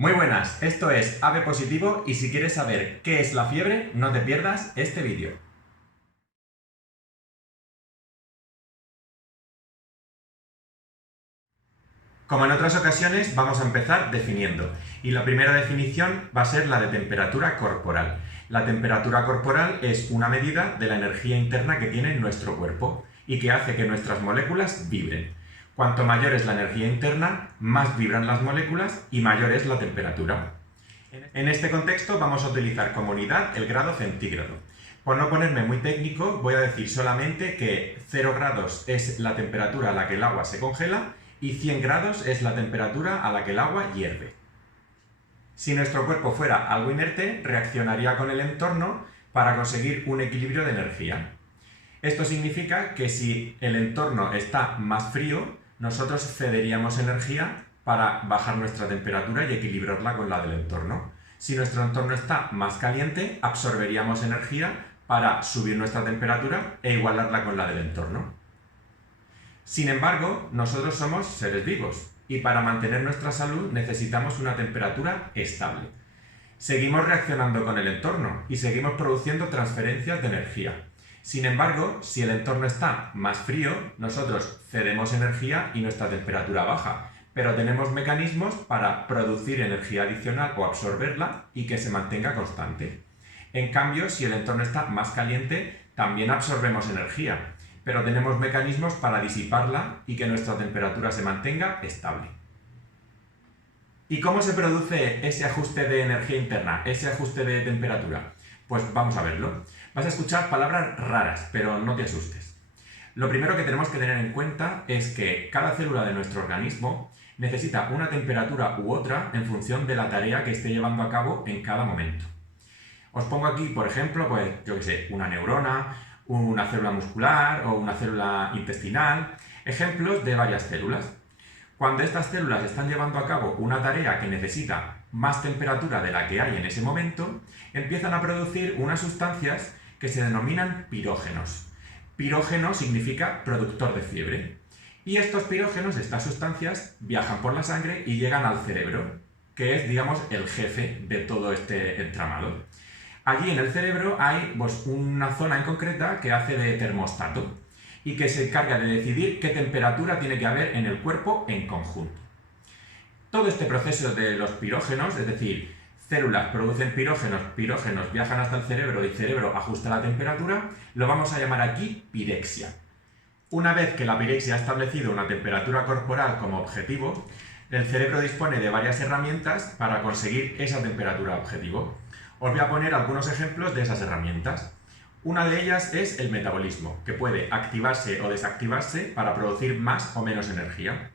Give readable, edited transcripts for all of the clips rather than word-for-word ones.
Muy buenas, esto es AB Positivo y si quieres saber qué es la fiebre, no te pierdas este vídeo. Como en otras ocasiones, vamos a empezar definiendo. Y la primera definición va a ser la de temperatura corporal. La temperatura corporal es una medida de la energía interna que tiene nuestro cuerpo y que hace que nuestras moléculas vibren. Cuanto mayor es la energía interna, más vibran las moléculas y mayor es la temperatura. En este contexto vamos a utilizar como unidad el grado centígrado. Por no ponerme muy técnico, voy a decir solamente que 0 grados es la temperatura a la que el agua se congela y 100 grados es la temperatura a la que el agua hierve. Si nuestro cuerpo fuera algo inerte, reaccionaría con el entorno para conseguir un equilibrio de energía. Esto significa que si el entorno está más frío, nosotros cederíamos energía para bajar nuestra temperatura y equilibrarla con la del entorno. Si nuestro entorno está más caliente, absorberíamos energía para subir nuestra temperatura e igualarla con la del entorno. Sin embargo, nosotros somos seres vivos y para mantener nuestra salud necesitamos una temperatura estable. Seguimos reaccionando con el entorno y seguimos produciendo transferencias de energía. Sin embargo, si el entorno está más frío, nosotros cedemos energía y nuestra temperatura baja, pero tenemos mecanismos para producir energía adicional o absorberla y que se mantenga constante. En cambio, si el entorno está más caliente, también absorbemos energía, pero tenemos mecanismos para disiparla y que nuestra temperatura se mantenga estable. ¿Y cómo se produce ese ajuste de energía interna, ese ajuste de temperatura? Pues vamos a verlo. Vas a escuchar palabras raras, pero no te asustes. Lo primero que tenemos que tener en cuenta es que cada célula de nuestro organismo necesita una temperatura u otra en función de la tarea que esté llevando a cabo en cada momento. Os pongo aquí, por ejemplo, pues yo qué sé, una neurona, una célula muscular o una célula intestinal, ejemplos de varias células. Cuando estas células están llevando a cabo una tarea que necesita más temperatura de la que hay en ese momento, empiezan a producir unas sustancias que se denominan pirógenos. Pirógeno significa productor de fiebre. Y estos pirógenos, estas sustancias, viajan por la sangre y llegan al cerebro, que es, digamos, el jefe de todo este entramado. Allí en el cerebro hay pues, una zona en concreta que hace de termostato y que se encarga de decidir qué temperatura tiene que haber en el cuerpo en conjunto. Todo este proceso de los pirógenos, es decir, células producen pirógenos viajan hasta el cerebro y el cerebro ajusta la temperatura, lo vamos a llamar aquí pirexia. Una vez que la pirexia ha establecido una temperatura corporal como objetivo, el cerebro dispone de varias herramientas para conseguir esa temperatura objetivo. Os voy a poner algunos ejemplos de esas herramientas. Una de ellas es el metabolismo, que puede activarse o desactivarse para producir más o menos energía.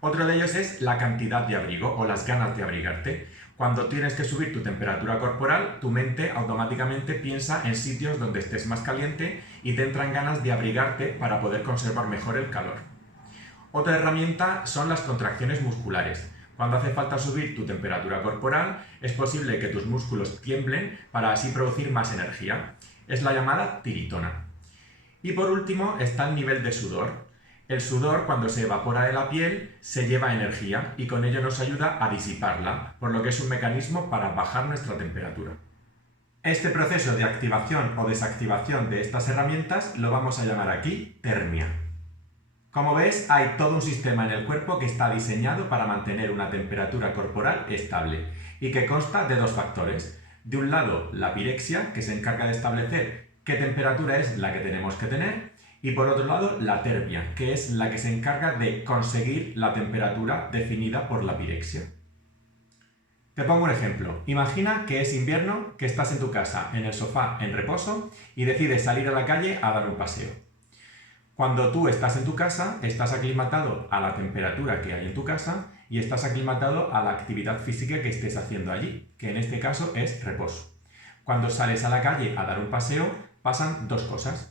Otro de ellos es la cantidad de abrigo o las ganas de abrigarte. Cuando tienes que subir tu temperatura corporal, tu mente automáticamente piensa en sitios donde estés más caliente y te entran ganas de abrigarte para poder conservar mejor el calor. Otra herramienta son las contracciones musculares. Cuando hace falta subir tu temperatura corporal, es posible que tus músculos tiemblen para así producir más energía. Es la llamada tiritona. Y por último está el nivel de sudor. El sudor, cuando se evapora de la piel, se lleva energía y con ello nos ayuda a disiparla, por lo que es un mecanismo para bajar nuestra temperatura. Este proceso de activación o desactivación de estas herramientas lo vamos a llamar aquí termia. Como ves, hay todo un sistema en el cuerpo que está diseñado para mantener una temperatura corporal estable y que consta de dos factores. De un lado, la pirexia, que se encarga de establecer qué temperatura es la que tenemos que tener, y por otro lado, la termia, que es la que se encarga de conseguir la temperatura definida por la pirexia. Te pongo un ejemplo. Imagina que es invierno, que estás en tu casa, en el sofá, en reposo, y decides salir a la calle a dar un paseo. Cuando tú estás en tu casa, estás aclimatado a la temperatura que hay en tu casa y estás aclimatado a la actividad física que estés haciendo allí, que en este caso es reposo. Cuando sales a la calle a dar un paseo, pasan dos cosas.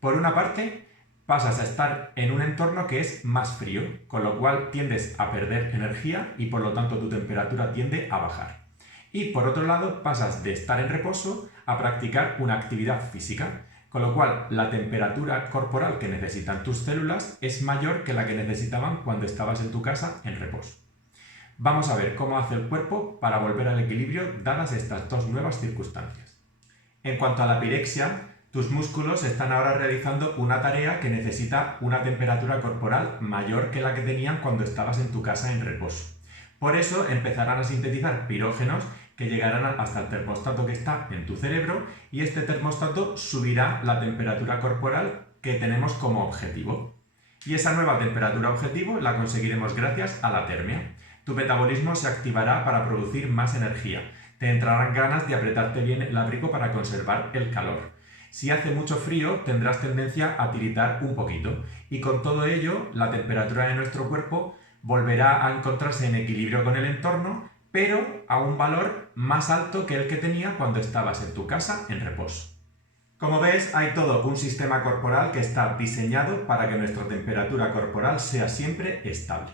Por una parte, pasas a estar en un entorno que es más frío, con lo cual tiendes a perder energía y por lo tanto tu temperatura tiende a bajar. Y por otro lado, pasas de estar en reposo a practicar una actividad física, con lo cual la temperatura corporal que necesitan tus células es mayor que la que necesitaban cuando estabas en tu casa en reposo. Vamos a ver cómo hace el cuerpo para volver al equilibrio dadas estas dos nuevas circunstancias. En cuanto a la pirexia, tus músculos están ahora realizando una tarea que necesita una temperatura corporal mayor que la que tenían cuando estabas en tu casa en reposo. Por eso empezarán a sintetizar pirógenos que llegarán hasta el termostato que está en tu cerebro y este termostato subirá la temperatura corporal que tenemos como objetivo. Y esa nueva temperatura objetivo la conseguiremos gracias a la termia. Tu metabolismo se activará para producir más energía. Te entrarán ganas de apretarte bien el abrigo para conservar el calor. Si hace mucho frío, tendrás tendencia a tiritar un poquito. Y con todo ello, la temperatura de nuestro cuerpo volverá a encontrarse en equilibrio con el entorno, pero a un valor más alto que el que tenía cuando estabas en tu casa en reposo. Como ves, hay todo un sistema corporal que está diseñado para que nuestra temperatura corporal sea siempre estable.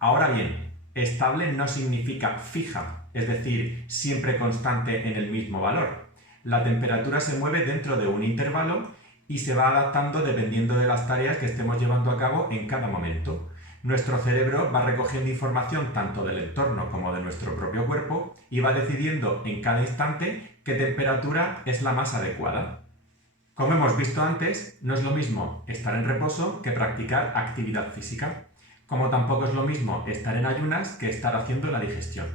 Ahora bien, estable no significa fija, es decir, siempre constante en el mismo valor. La temperatura se mueve dentro de un intervalo y se va adaptando dependiendo de las tareas que estemos llevando a cabo en cada momento. Nuestro cerebro va recogiendo información tanto del entorno como de nuestro propio cuerpo y va decidiendo en cada instante qué temperatura es la más adecuada. Como hemos visto antes, no es lo mismo estar en reposo que practicar actividad física, como tampoco es lo mismo estar en ayunas que estar haciendo la digestión.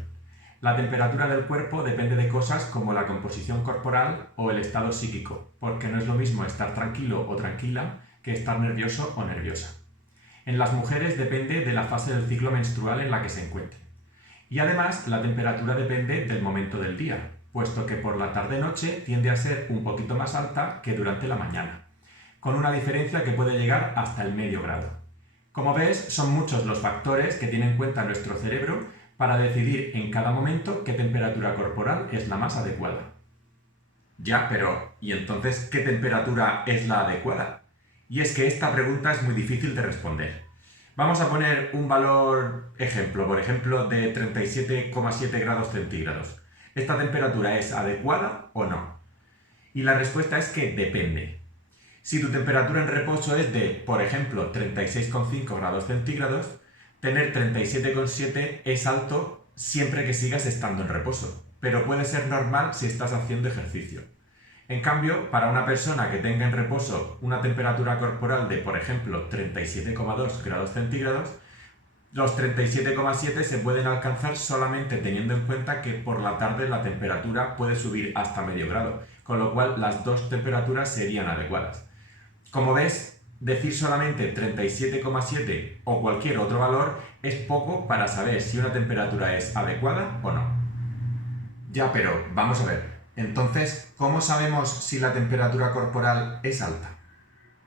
La temperatura del cuerpo depende de cosas como la composición corporal o el estado psíquico, porque no es lo mismo estar tranquilo o tranquila que estar nervioso o nerviosa. En las mujeres depende de la fase del ciclo menstrual en la que se encuentren. Y además la temperatura depende del momento del día, puesto que por la tarde-noche tiende a ser un poquito más alta que durante la mañana, con una diferencia que puede llegar hasta el medio grado. Como ves, son muchos los factores que tiene en cuenta nuestro cerebro para decidir en cada momento qué temperatura corporal es la más adecuada. Ya, pero ¿y entonces qué temperatura es la adecuada? Y es que esta pregunta es muy difícil de responder. Vamos a poner un valor ejemplo, por ejemplo, de 37,7 grados centígrados. ¿Esta temperatura es adecuada o no? Y la respuesta es que depende. Si tu temperatura en reposo es de, por ejemplo, 36,5 grados centígrados, tener 37,7 es alto siempre que sigas estando en reposo, pero puede ser normal si estás haciendo ejercicio. En cambio, para una persona que tenga en reposo una temperatura corporal de, por ejemplo, 37,2 grados centígrados, los 37,7 se pueden alcanzar solamente teniendo en cuenta que por la tarde la temperatura puede subir hasta medio grado, con lo cual las dos temperaturas serían adecuadas. Como ves, decir solamente 37,7 o cualquier otro valor es poco para saber si una temperatura es adecuada o no. Ya, pero vamos a ver. Entonces, ¿cómo sabemos si la temperatura corporal es alta?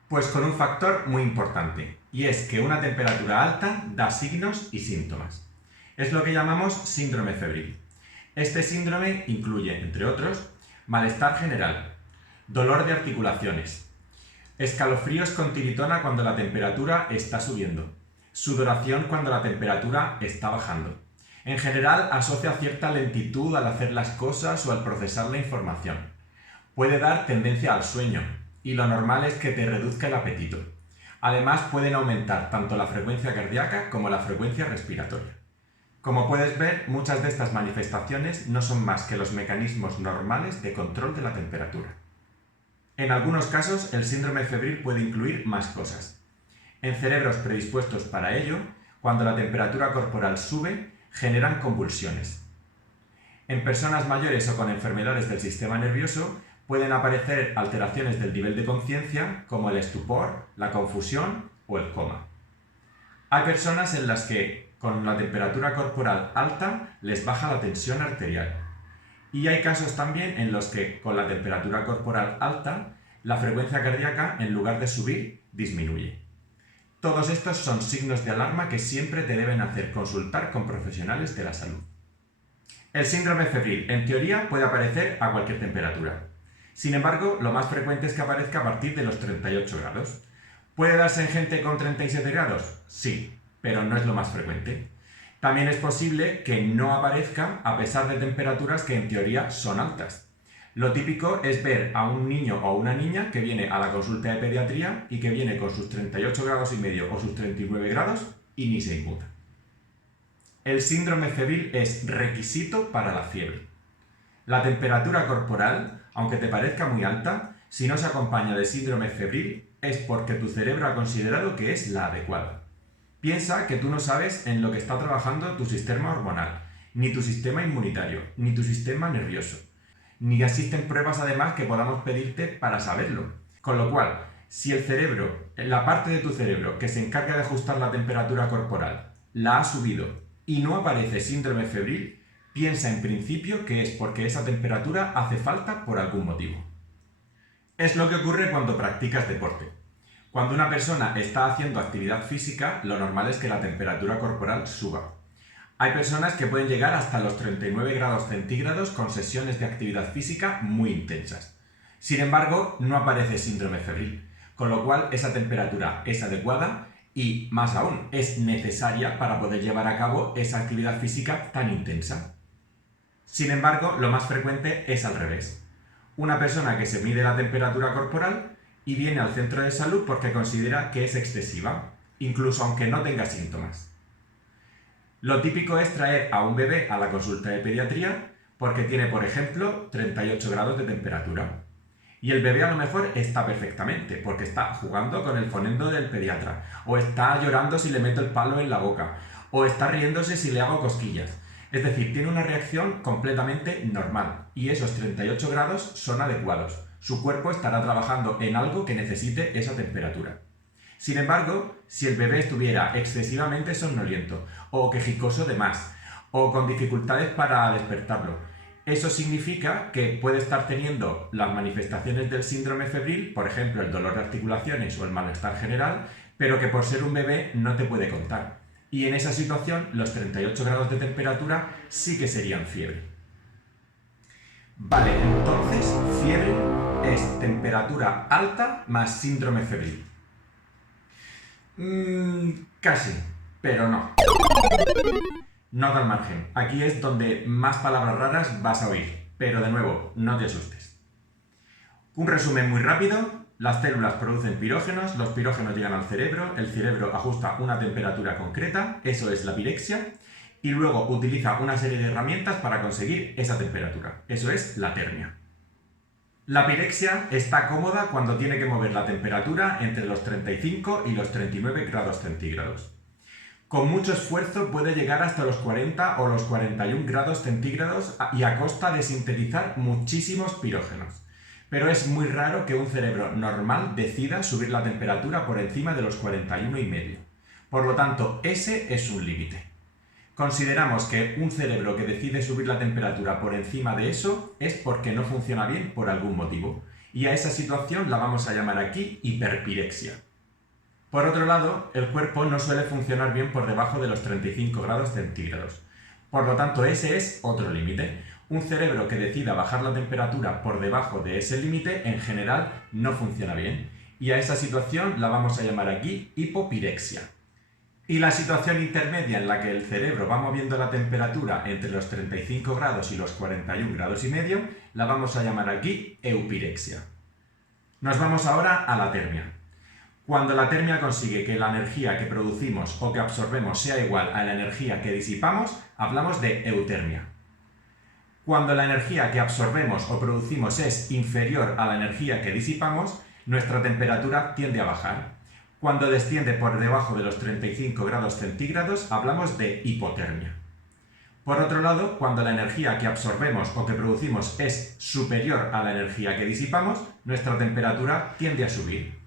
Pues con un factor muy importante, y es que una temperatura alta da signos y síntomas. Es lo que llamamos síndrome febril. Este síndrome incluye, entre otros, malestar general, dolor de articulaciones, escalofríos con tiritona cuando la temperatura está subiendo, sudoración cuando la temperatura está bajando. En general, asocia cierta lentitud al hacer las cosas o al procesar la información. Puede dar tendencia al sueño, y lo normal es que te reduzca el apetito. Además, pueden aumentar tanto la frecuencia cardíaca como la frecuencia respiratoria. Como puedes ver, muchas de estas manifestaciones no son más que los mecanismos normales de control de la temperatura. En algunos casos, el síndrome febril puede incluir más cosas. En cerebros predispuestos para ello, cuando la temperatura corporal sube, generan convulsiones. En personas mayores o con enfermedades del sistema nervioso pueden aparecer alteraciones del nivel de conciencia como el estupor, la confusión o el coma. Hay personas en las que con la temperatura corporal alta les baja la tensión arterial. Y hay casos también en los que con la temperatura corporal alta la frecuencia cardíaca en lugar de subir disminuye. Todos estos son signos de alarma que siempre te deben hacer consultar con profesionales de la salud. El síndrome febril, en teoría, puede aparecer a cualquier temperatura. Sin embargo, lo más frecuente es que aparezca a partir de los 38 grados. ¿Puede darse en gente con 37 grados? Sí, pero no es lo más frecuente. También es posible que no aparezca a pesar de temperaturas que en teoría son altas. Lo típico es ver a un niño o una niña que viene a la consulta de pediatría y que viene con sus 38 grados y medio o sus 39 grados y ni se inmuta. El síndrome febril es requisito para la fiebre. La temperatura corporal, aunque te parezca muy alta, si no se acompaña de síndrome febril, es porque tu cerebro ha considerado que es la adecuada. Piensa que tú no sabes en lo que está trabajando tu sistema hormonal, ni tu sistema inmunitario, ni tu sistema nervioso. Ni existen pruebas además que podamos pedirte para saberlo. Con lo cual, si el cerebro, la parte de tu cerebro que se encarga de ajustar la temperatura corporal, la ha subido y no aparece síndrome febril, piensa en principio que es porque esa temperatura hace falta por algún motivo. Es lo que ocurre cuando practicas deporte. Cuando una persona está haciendo actividad física, lo normal es que la temperatura corporal suba. Hay personas que pueden llegar hasta los 39 grados centígrados con sesiones de actividad física muy intensas. Sin embargo, no aparece síndrome febril, con lo cual esa temperatura es adecuada y, más aún, es necesaria para poder llevar a cabo esa actividad física tan intensa. Sin embargo, lo más frecuente es al revés. Una persona que se mide la temperatura corporal y viene al centro de salud porque considera que es excesiva, incluso aunque no tenga síntomas. Lo típico es traer a un bebé a la consulta de pediatría porque tiene, por ejemplo, 38 grados de temperatura. Y el bebé a lo mejor está perfectamente porque está jugando con el fonendo del pediatra, o está llorando si le meto el palo en la boca, o está riéndose si le hago cosquillas. Es decir, tiene una reacción completamente normal y esos 38 grados son adecuados. Su cuerpo estará trabajando en algo que necesite esa temperatura. Sin embargo, si el bebé estuviera excesivamente somnoliento, o quejicoso de más, o con dificultades para despertarlo, eso significa que puede estar teniendo las manifestaciones del síndrome febril, por ejemplo, el dolor de articulaciones o el malestar general, pero que por ser un bebé no te puede contar. Y en esa situación, los 38 grados de temperatura sí que serían fiebre. Vale, entonces, fiebre es temperatura alta más síndrome febril. Casi, pero no. Nota al margen. Aquí es donde más palabras raras vas a oír, pero de nuevo, no te asustes. Un resumen muy rápido. Las células producen pirógenos, los pirógenos llegan al cerebro, el cerebro ajusta una temperatura concreta, eso es la pirexia, y luego utiliza una serie de herramientas para conseguir esa temperatura, eso es la termia. La pirexia está cómoda cuando tiene que mover la temperatura entre los 35 y los 39 grados centígrados. Con mucho esfuerzo puede llegar hasta los 40 o los 41 grados centígrados y a costa de sintetizar muchísimos pirógenos. Pero es muy raro que un cerebro normal decida subir la temperatura por encima de los 41,5. Por lo tanto, ese es un límite. Consideramos que un cerebro que decide subir la temperatura por encima de eso es porque no funciona bien por algún motivo. Y a esa situación la vamos a llamar aquí hiperpirexia. Por otro lado, el cuerpo no suele funcionar bien por debajo de los 35 grados centígrados. Por lo tanto, ese es otro límite. Un cerebro que decida bajar la temperatura por debajo de ese límite, en general, no funciona bien. Y a esa situación la vamos a llamar aquí hipopirexia. Y la situación intermedia en la que el cerebro va moviendo la temperatura entre los 35 grados y los 41 grados y medio, la vamos a llamar aquí eupirexia. Nos vamos ahora a la termia. Cuando la termia consigue que la energía que producimos o que absorbemos sea igual a la energía que disipamos, hablamos de eutermia. Cuando la energía que absorbemos o producimos es inferior a la energía que disipamos, nuestra temperatura tiende a bajar. Cuando desciende por debajo de los 35 grados centígrados, hablamos de hipotermia. Por otro lado, cuando la energía que absorbemos o que producimos es superior a la energía que disipamos, nuestra temperatura tiende a subir.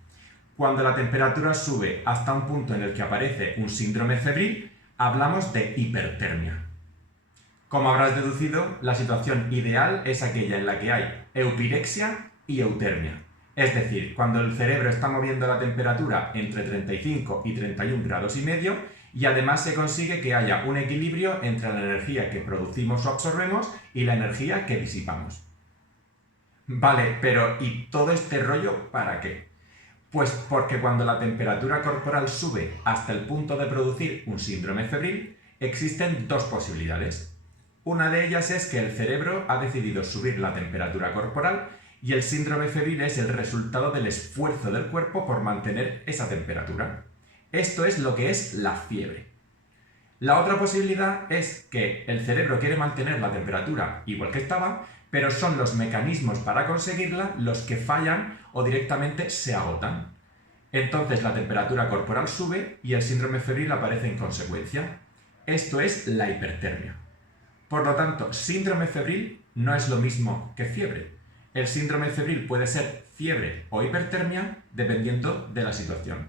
Cuando la temperatura sube hasta un punto en el que aparece un síndrome febril, hablamos de hipertermia. Como habrás deducido, la situación ideal es aquella en la que hay eupirexia y eutermia. Es decir, cuando el cerebro está moviendo la temperatura entre 35 y 31 grados y medio y además se consigue que haya un equilibrio entre la energía que producimos o absorbemos y la energía que disipamos. Vale, pero ¿y todo este rollo para qué? Pues porque cuando la temperatura corporal sube hasta el punto de producir un síndrome febril, existen dos posibilidades. Una de ellas es que el cerebro ha decidido subir la temperatura corporal y el síndrome febril es el resultado del esfuerzo del cuerpo por mantener esa temperatura. Esto es lo que es la fiebre. La otra posibilidad es que el cerebro quiere mantener la temperatura igual que estaba, pero son los mecanismos para conseguirla los que fallan o directamente se agotan. Entonces la temperatura corporal sube y el síndrome febril aparece en consecuencia. Esto es la hipertermia. Por lo tanto, síndrome febril no es lo mismo que fiebre. El síndrome febril puede ser fiebre o hipertermia dependiendo de la situación.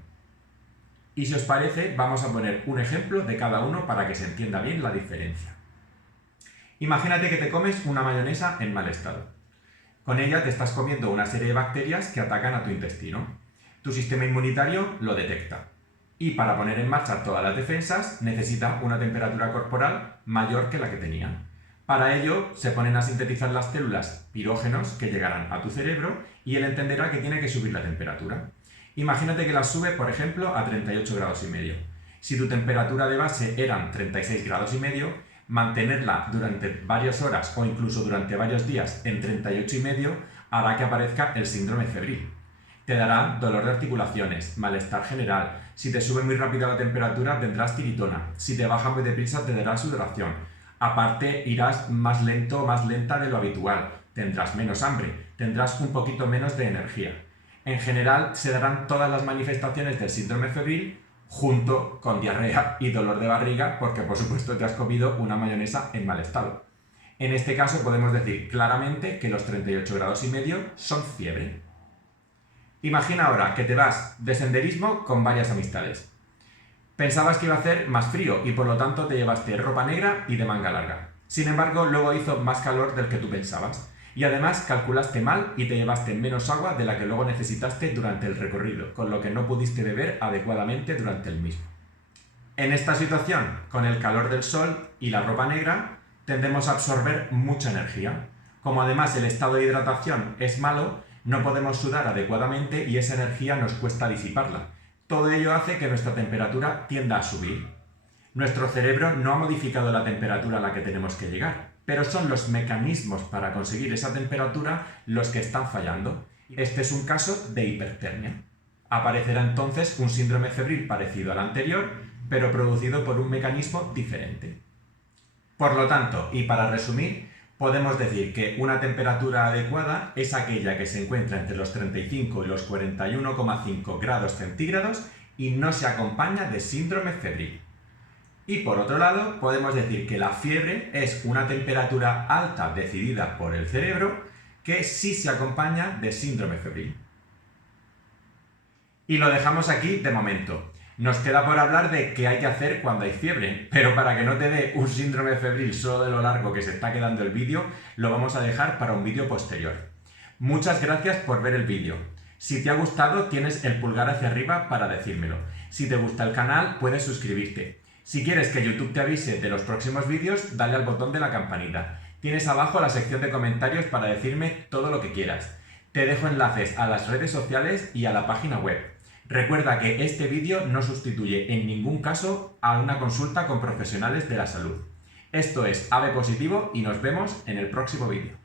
Y si os parece, vamos a poner un ejemplo de cada uno para que se entienda bien la diferencia. Imagínate que te comes una mayonesa en mal estado. Con ella te estás comiendo una serie de bacterias que atacan a tu intestino. Tu sistema inmunitario lo detecta. Y para poner en marcha todas las defensas necesita una temperatura corporal mayor que la que tenía. Para ello se ponen a sintetizar las células pirógenos que llegarán a tu cerebro y él entenderá que tiene que subir la temperatura. Imagínate que la sube, por ejemplo, a 38 grados y medio. Si tu temperatura de base eran 36 grados y medio, mantenerla durante varias horas o incluso durante varios días en 38 y medio hará que aparezca el síndrome febril. Te dará dolor de articulaciones, malestar general. Si te sube muy rápido la temperatura tendrás tiritona. Si te baja muy deprisa te dará sudoración. Aparte irás más lento o más lenta de lo habitual. Tendrás menos hambre. Tendrás un poquito menos de energía. En general se darán todas las manifestaciones del síndrome febril junto con diarrea y dolor de barriga porque por supuesto te has comido una mayonesa en mal estado. En este caso podemos decir claramente que los 38 grados y medio son fiebre. Imagina ahora que te vas de senderismo con varias amistades. Pensabas que iba a hacer más frío y por lo tanto te llevaste ropa negra y de manga larga. Sin embargo, luego hizo más calor del que tú pensabas. Y además calculaste mal y te llevaste menos agua de la que luego necesitaste durante el recorrido, con lo que no pudiste beber adecuadamente durante el mismo. En esta situación, con el calor del sol y la ropa negra, tendemos a absorber mucha energía. Como además el estado de hidratación es malo, no podemos sudar adecuadamente y esa energía nos cuesta disiparla. Todo ello hace que nuestra temperatura tienda a subir. Nuestro cerebro no ha modificado la temperatura a la que tenemos que llegar, pero son los mecanismos para conseguir esa temperatura los que están fallando. Este es un caso de hipertermia. Aparecerá entonces un síndrome febril parecido al anterior, pero producido por un mecanismo diferente. Por lo tanto, y para resumir, podemos decir que una temperatura adecuada es aquella que se encuentra entre los 35 y los 41,5 grados centígrados y no se acompaña de síndrome febril. Y por otro lado, podemos decir que la fiebre es una temperatura alta decidida por el cerebro que sí se acompaña de síndrome febril. Y lo dejamos aquí de momento. Nos queda por hablar de qué hay que hacer cuando hay fiebre, pero para que no te dé un síndrome febril solo de lo largo que se está quedando el vídeo, lo vamos a dejar para un vídeo posterior. Muchas gracias por ver el vídeo. Si te ha gustado, tienes el pulgar hacia arriba para decírmelo. Si te gusta el canal, puedes suscribirte. Si quieres que YouTube te avise de los próximos vídeos, dale al botón de la campanita. Tienes abajo la sección de comentarios para decirme todo lo que quieras. Te dejo enlaces a las redes sociales y a la página web. Recuerda que este vídeo no sustituye en ningún caso a una consulta con profesionales de la salud. Esto es AB Positivo y nos vemos en el próximo vídeo.